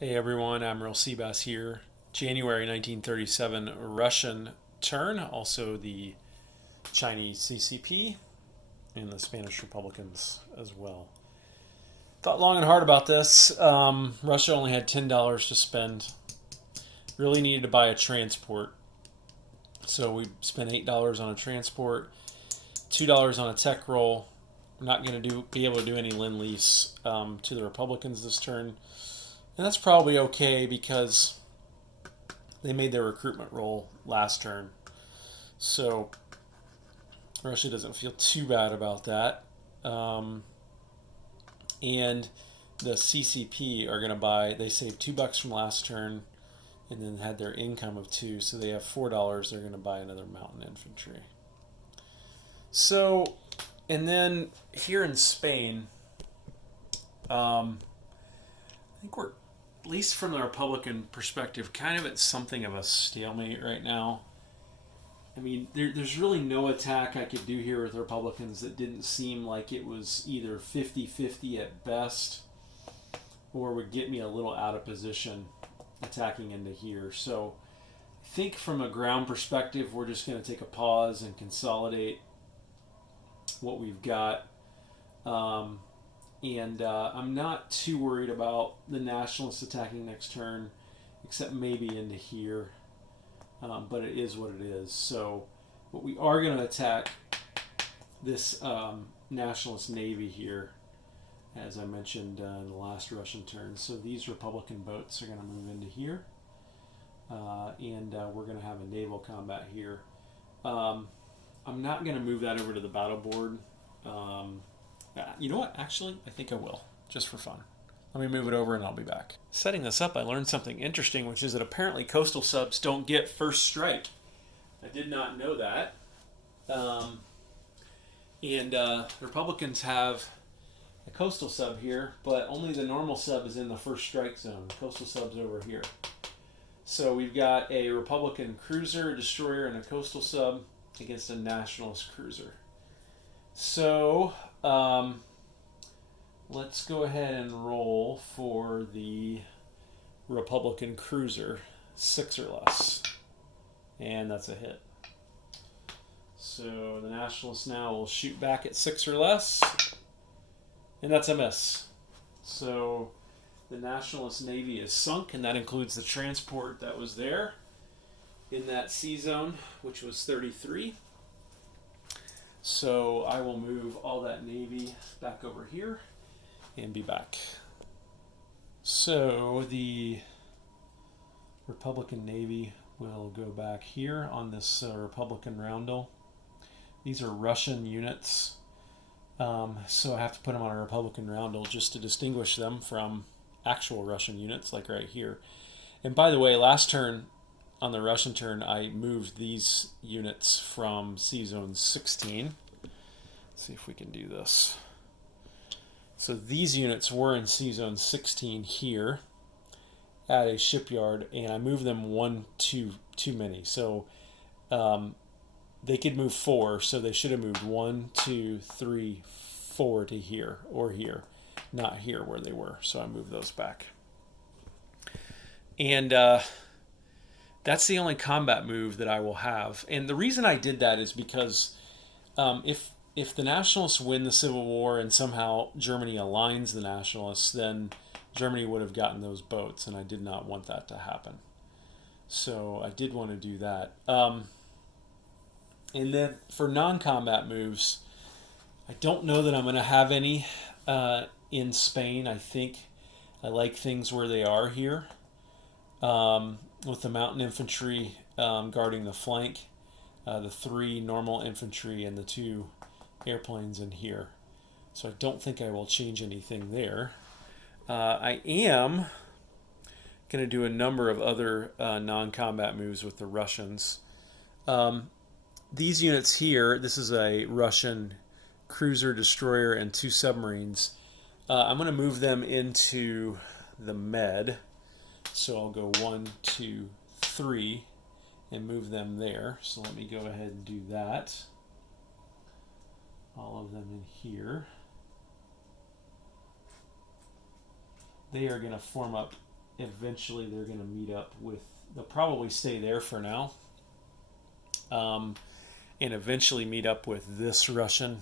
Hey everyone, Admiral Seabass here. January 1937 Russian turn, also the Chinese CCP, and the Spanish Republicans as well. Thought long and hard about this. Russia only had $10 to spend. Really needed to buy a transport. So we spent $8 on a transport, $2 on a tech roll. We're not going to be able to do any lend-lease to the Republicans this turn. And that's probably okay because they made their recruitment roll last turn. So Russia doesn't feel too bad about that. And the CCP are going to buy, they saved $2 from last turn and then had their income of 2, so they have $4. They're going to buy another mountain infantry. So, and then here in Spain, I think we're, at least from the Republican perspective, kind of at something of a stalemate right now. I mean, there's really no attack I could do here with the Republicans that didn't seem like it was either 50-50 at best or would get me a little out of position attacking into here. So I think from a ground perspective, we're just going to take a pause and consolidate what we've got. And I'm not too worried about the nationalists attacking next turn, except maybe into here. But it is what it is. So, but we are going to attack this nationalist navy here, as I mentioned in the last Russian turn. So these Republican boats are going to move into here, and we're going to have a naval combat here. I'm not going to move that over to the battle board. You know what? Actually, I think I will, just for fun. Let me move it over and I'll be back. Setting this up, I learned something interesting, which is that apparently coastal subs don't get first strike. I did not know that. And the Republicans have a coastal sub here, but only the normal sub is in the first strike zone. The coastal sub's over here. So we've got a Republican cruiser, a destroyer, and a coastal sub against a nationalist cruiser. So, let's go ahead and roll for the Republican cruiser, 6 or less. And that's a hit. So the nationalists now will shoot back at 6 or less. And that's a miss. So the nationalist navy is sunk, and that includes the transport that was there in that sea zone, which was 33. So I will move all that navy back over here and be back. So the Republican Navy will go back here on this Republican roundel. These are Russian units, so I have to put them on a Republican roundel just to distinguish them from actual Russian units, like right here. And by the way, last turn, on the Russian turn, I moved these units from Sea Zone 16. Let's see if we can do this. So these units were in Sea Zone 16 here at a shipyard, and I moved them one too many. So they could move 4, so they should have moved 1, 2, 3, 4 to here or here, not here where they were. So I moved those back. And that's the only combat move that I will have. And the reason I did that is because if the nationalists win the Civil War and somehow Germany aligns the nationalists, then Germany would have gotten those boats, and I did not want that to happen. So I did want to do that. And then for non-combat moves, I don't know that I'm going to have any in Spain. I think I like things where they are here, with the mountain infantry guarding the flank, the 3 normal infantry, and the 2 airplanes in here. So I don't think I will change anything there. I am going to do a number of other non-combat moves with the Russians. These units here, this is a Russian cruiser, destroyer, and 2 submarines. I'm going to move them into the Med. So I'll go 1, 2, 3 and move them there. So let me go ahead and do that. All of them in here. They are going to form up eventually they're going to meet up with, they'll probably stay there for now, and eventually meet up with this Russian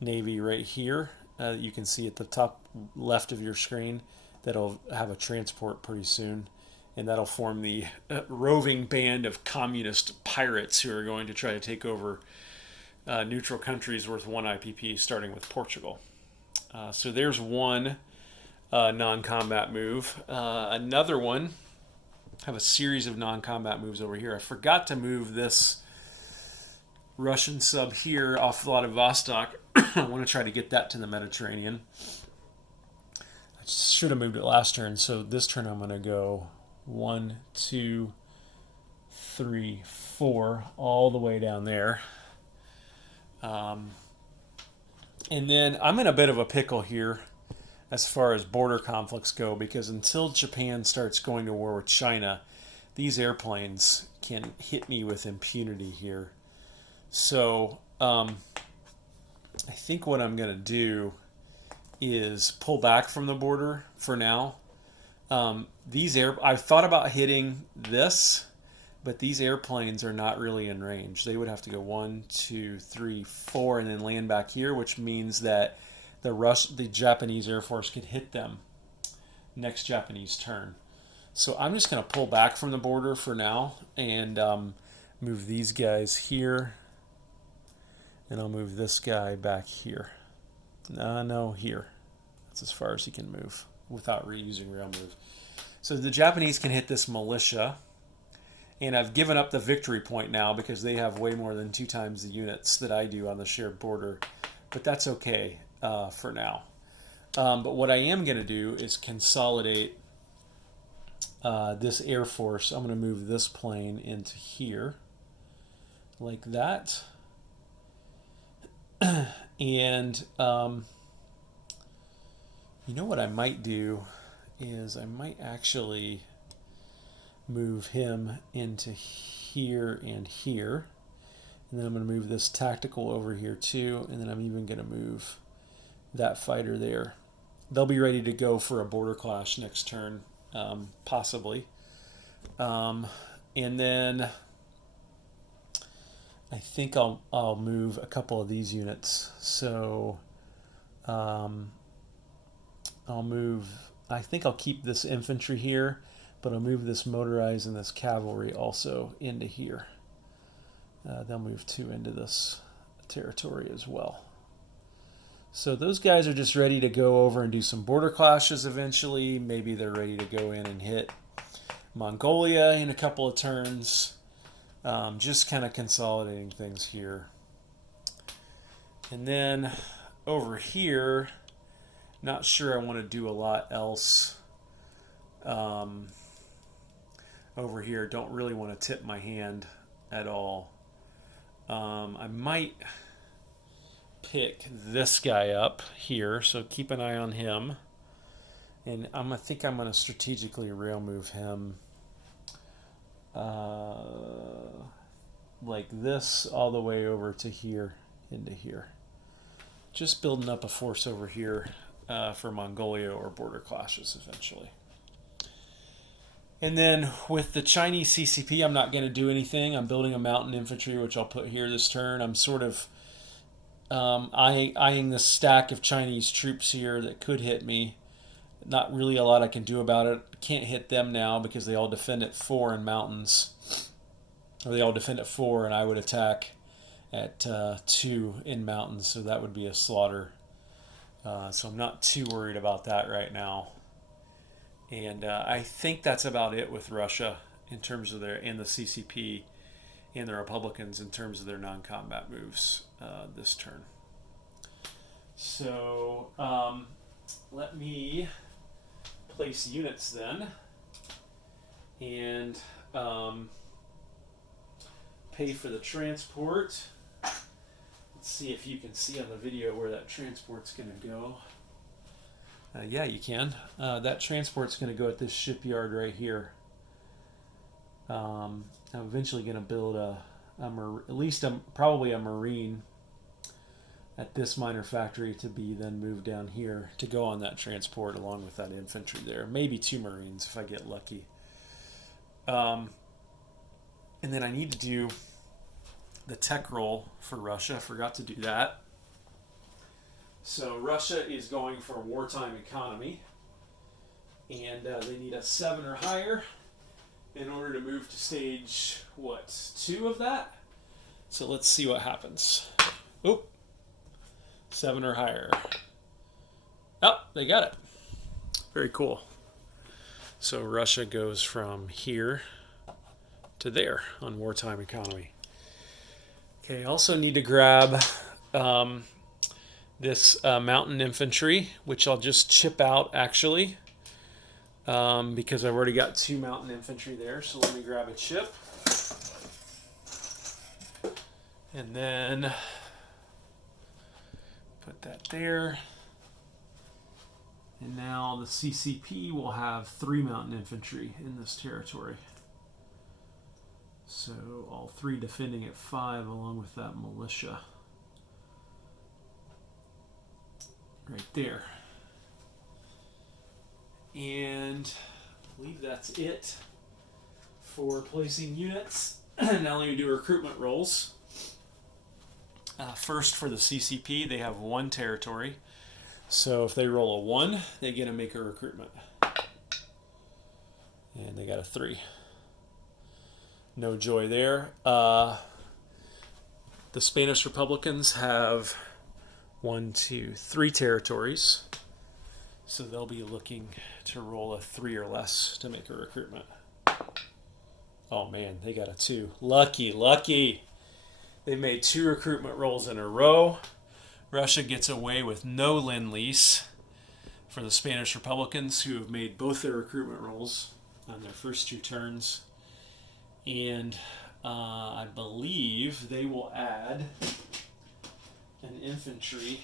Navy right here. You can see at the top left of your screen that'll have a transport pretty soon, and that'll form the roving band of communist pirates who are going to try to take over neutral countries worth 1 IPP, starting with Portugal. So there's one non-combat move. Another one, I have a series of non-combat moves over here. I forgot to move this Russian sub here off Vladivostok. I want to try to get that to the Mediterranean. I should have moved it last turn, so this turn I'm going to go 1, 2, 3, 4, all the way down there. And then I'm in a bit of a pickle here as far as border conflicts go, because until Japan starts going to war with China, these airplanes can hit me with impunity here. So I think what I'm going to do is pull back from the border for now. I've thought about hitting this, but these airplanes are not really in range. They would have to go 1, 2, 3, 4, and then land back here, which means that the Japanese Air Force could hit them next Japanese turn. So I'm just going to pull back from the border for now and move these guys here, and I'll move this guy back here. No, here. That's as far as he can move without reusing rail move. So the Japanese can hit this militia, and I've given up the victory point now because they have way more than 2 times the units that I do on the shared border, but that's okay for now. But what I am going to do is consolidate this Air Force. I'm going to move this plane into here like that. And you know what I might do is I might actually move him into here and here, and then I'm going to move this tactical over here too, and then I'm even going to move that fighter there. They'll be ready to go for a border clash next turn, possibly. And then I think I'll move a couple of these units. So I think I'll keep this infantry here, but I'll move this motorized and this cavalry also into here. They'll move 2 into this territory as well. So those guys are just ready to go over and do some border clashes eventually. Maybe they're ready to go in and hit Mongolia in a couple of turns. Just kind of consolidating things here. And then over here, not sure I want to do a lot else. Over here, don't really want to tip my hand at all. I might pick this guy up here, so keep an eye on him. And I think I'm going to strategically rail move him like this all the way over to here, into here. Just building up a force over here for Mongolia or border clashes eventually. And then with the Chinese CCP, I'm not going to do anything. I'm building a mountain infantry, which I'll put here this turn. I'm sort of eyeing this stack of Chinese troops here that could hit me. Not really a lot I can do about it. Can't hit them now because they all defend at 4 in mountains. Or they all defend at 4, and I would attack at 2 in mountains, so that would be a slaughter. So I'm not too worried about that right now. And I think that's about it with Russia in terms of and the CCP and the Republicans in terms of their non-combat moves this turn. So let me place units then and pay for the transport. Let's see if you can see on the video where that transport's going to go. Yeah, you can. That transport's going to go at this shipyard right here. I'm eventually going to build probably a marine at this minor factory to be then moved down here to go on that transport along with that infantry there. Maybe 2 Marines if I get lucky. And then I need to do the tech roll for Russia. I forgot to do that. So Russia is going for wartime economy. And they need a 7 or higher in order to move to stage, 2 of that? So let's see what happens. Oop. 7 or higher. Oh, they got it. Very cool. So Russia goes from here to there on wartime economy. Okay, also need to grab this mountain infantry, which I'll just chip out actually, because I've already got 2 mountain infantry there. So let me grab a chip. And then put that there. And now the CCP will have 3 mountain infantry in this territory. So all 3 defending at 5 along with that militia. Right there. And I believe that's it for placing units. Now let me do recruitment rolls. First for the CCP, they have 1 territory. So if they roll a 1, they get to make a recruitment. And they got a 3. No joy there. The Spanish Republicans have 1, 2, 3 territories. So they'll be looking to roll a 3 or less to make a recruitment. Oh man, they got a 2. Lucky, lucky. They made 2 recruitment rolls in a row. Russia gets away with no Lend-Lease for the Spanish Republicans, who have made both their recruitment rolls on their first 2 turns. And I believe they will add an infantry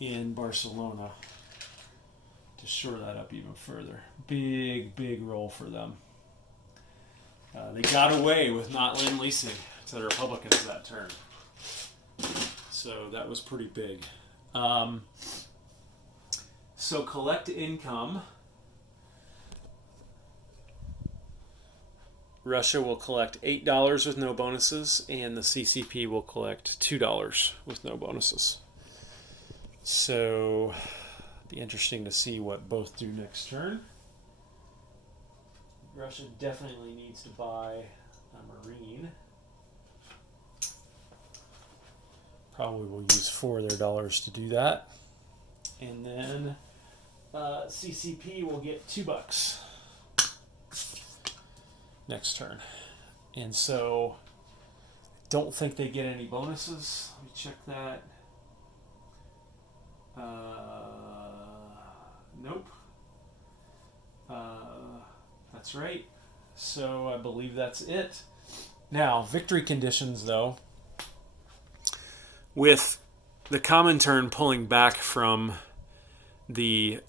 in Barcelona to shore that up even further. Big, big roll for them. They got away with not Lend-Leasing to the Republicans that turn. So that was pretty big. So collect income. Russia will collect $8 with no bonuses, and the CCP will collect $2 with no bonuses. So it'll be interesting to see what both do next turn. Russia definitely needs to buy a Marine. Probably will use 4 of their dollars to do that. And then CCP will get $2 next turn. And so don't think they get any bonuses. Let me check that. Nope. That's right. So I believe that's it. Now, victory conditions, though. With the Comintern pulling back from the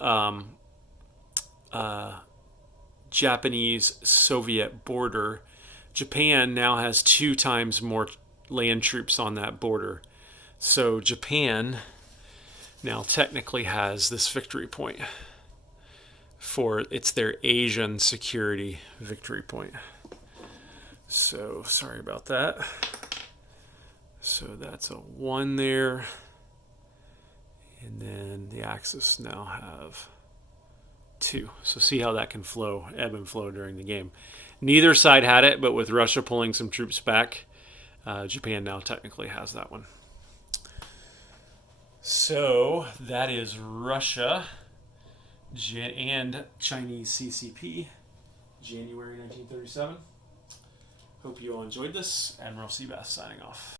Japanese-Soviet border, Japan now has 2 times more land troops on that border. So Japan now technically has this victory point. It's their Asian security victory point. So sorry about that. So that's a 1 there. And then the Axis now have 2. So see how that can flow, ebb and flow during the game. Neither side had it, but with Russia pulling some troops back, Japan now technically has that one. So that is Russia and Chinese CCP, January 1937. Hope you all enjoyed this. Admiral Seabass signing off.